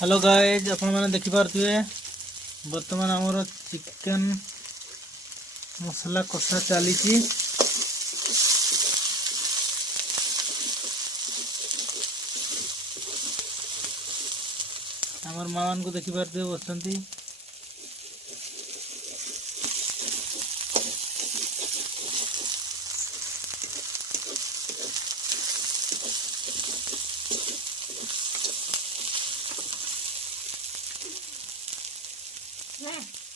Hello guys आपण मैंने देखिपे बर्तमान आमर चिकन मसला कषा चली आमर माँ मान को देखिपे बसती Yeah.